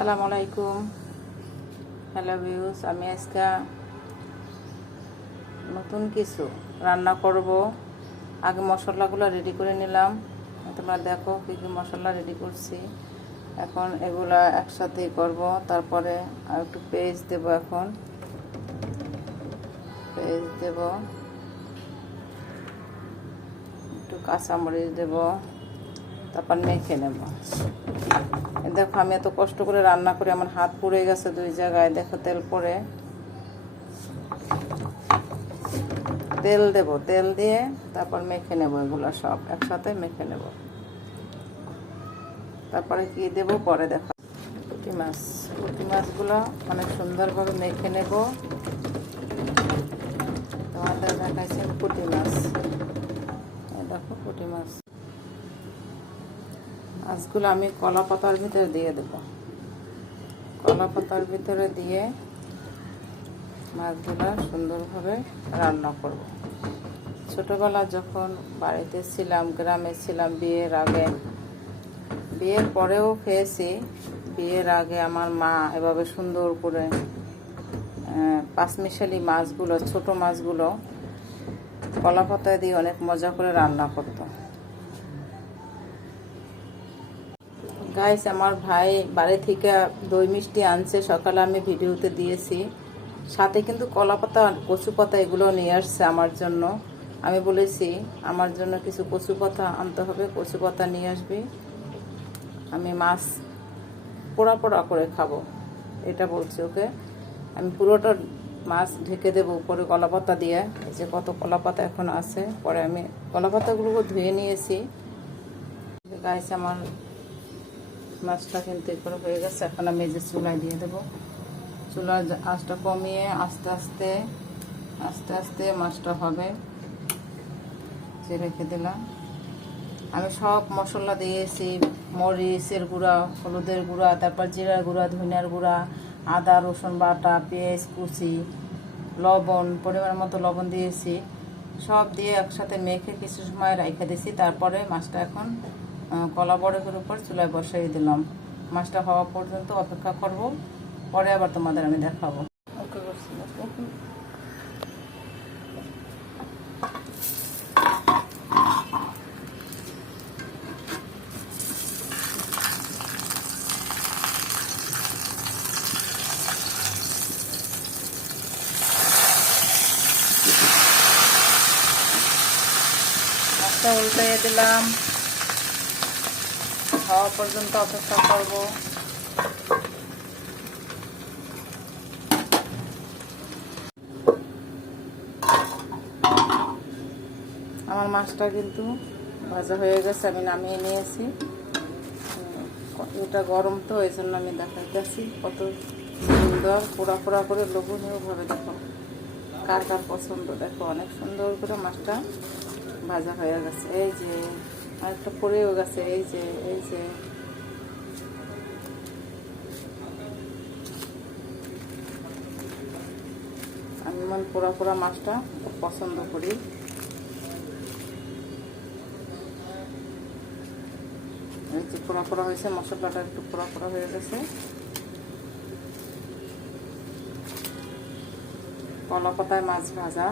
আসসালামু আলাইকুম। Hello views, আমি আজকে নতুন কিছু রান্না করব। আগে মশলাগুলো রেডি করে নিলাম। তোমরা দেখো কী কী মশলা রেডি করছি। এখন এগুলা একসাথেই করব। তারপরে আর একটু পেস্ট দেব। এখন পেস্ট দেব, একটু কাঁচামরিচ দেব, তারপর মেখে নেব। দেখো আমি এত কষ্ট করে রান্না করি, আমার হাত পুড়ে গেছে দুই জায়গায়। দেখো তেল পরে তেল দেব, তেল দিয়ে তারপর মেখে নেব। এগুলো সব একসাথে মেখে নেব। তারপরে কি দেব পরে দেখো। পুঁটি মাছগুলো অনেক সুন্দরভাবে মেখে নেব। তোমাদের দেখাইছি পুঁটি মাছ। দেখো পুঁটি মাছগুলো আমি কলা পাতার ভিতরে দিয়ে দেব। কলা পাতার ভিতরে দিয়ে মাছগুলো সুন্দরভাবে রান্না করব। ছোটবেলা যখন বাড়িতে ছিলাম, গ্রামে ছিলাম, বিয়ের আগে, বিয়ের পরেও খেয়েছি। বিয়ের আগে আমার মা এভাবে সুন্দর করে পাঁচমিশালি মাছগুলো, ছোট মাছগুলো কলা পাতায় দিয়ে অনেক মজা করে রান্না করতো। গাইস, আমার ভাই বাড়ি থেকে দই মিষ্টি আনছে, সকালে আমি ভিডিওতে দিয়েছি। সাথে কিন্তু কলা পাতা, কচু পাতা এগুলো নিয়ে আসছে আমার জন্য। আমি বলেছি আমার জন্য কিছু কচু পাতা আনতে হবে, কচু পাতা নিয়ে আসবি, আমি মাছ পোড়া পোড়া করে খাবো, এটা বলছি ওকে। আমি পুরোটা মাছ ঢেকে দেবো উপরে কলা পাতা দিয়ে। এই যে কত কলা পাতা এখন আছে। পরে আমি কলা পাতাগুলোকে ধুয়ে নিয়েছি। গাইস, আমার মাছটা কিন্তু এরপরে হয়ে গেছে। এখন আমি এই যে চুলায় দিয়ে দেবো। চুলার আঁচটা কমিয়ে আস্তে আস্তে মাছটা হবে। যে রেখে দিলাম। আমি সব মশলা দিয়েছি, মরিচের গুঁড়া, হলুদের গুঁড়া, তারপর জিরার গুঁড়া, ধনিয়ার গুঁড়া, আদা রসুন বাটা, পেঁয়াজ কুচি, লবণ, পরিমাণ মতো লবণ দিয়েছি। সব দিয়ে একসাথে মেখে কিছু সময় রেখে দিয়েছি। তারপরে মাছটা এখন কলা বরফের উপর চুলায় বসিয়ে দিলাম। মাছটা হওয়া পর্যন্ত অপেক্ষা করব। পরে আবার তোমাদের আমি দেখাবো। ওকে করছি। মাছটা উল্টিয়ে দিলাম। হওয়া পর্যন্ত অপেক্ষা করব। আমার মাছটা কিন্তু ভাজা হয়ে গেছে, আমি নামিয়ে নিয়েছি। এটা গরম তো, এই জন্য আমি দেখাইতেছি কত সুন্দর পোড়া পোড়া করে লোভনীয়ভাবে। দেখো কার কার পছন্দ। দেখো অনেক সুন্দর করে মাছটা ভাজা হয়ে গেছে। এই যে আরেকটা পড়েও গেছে। এই যে আমি মন পোড়া পোড়া মাছটা খুব পছন্দ করি। এই যে পোড়া পোড়া হয়েছে, মশলাটা একটু পোড়া পোড়া হয়ে গেছে। কলা পাতায় মাছ ভাজা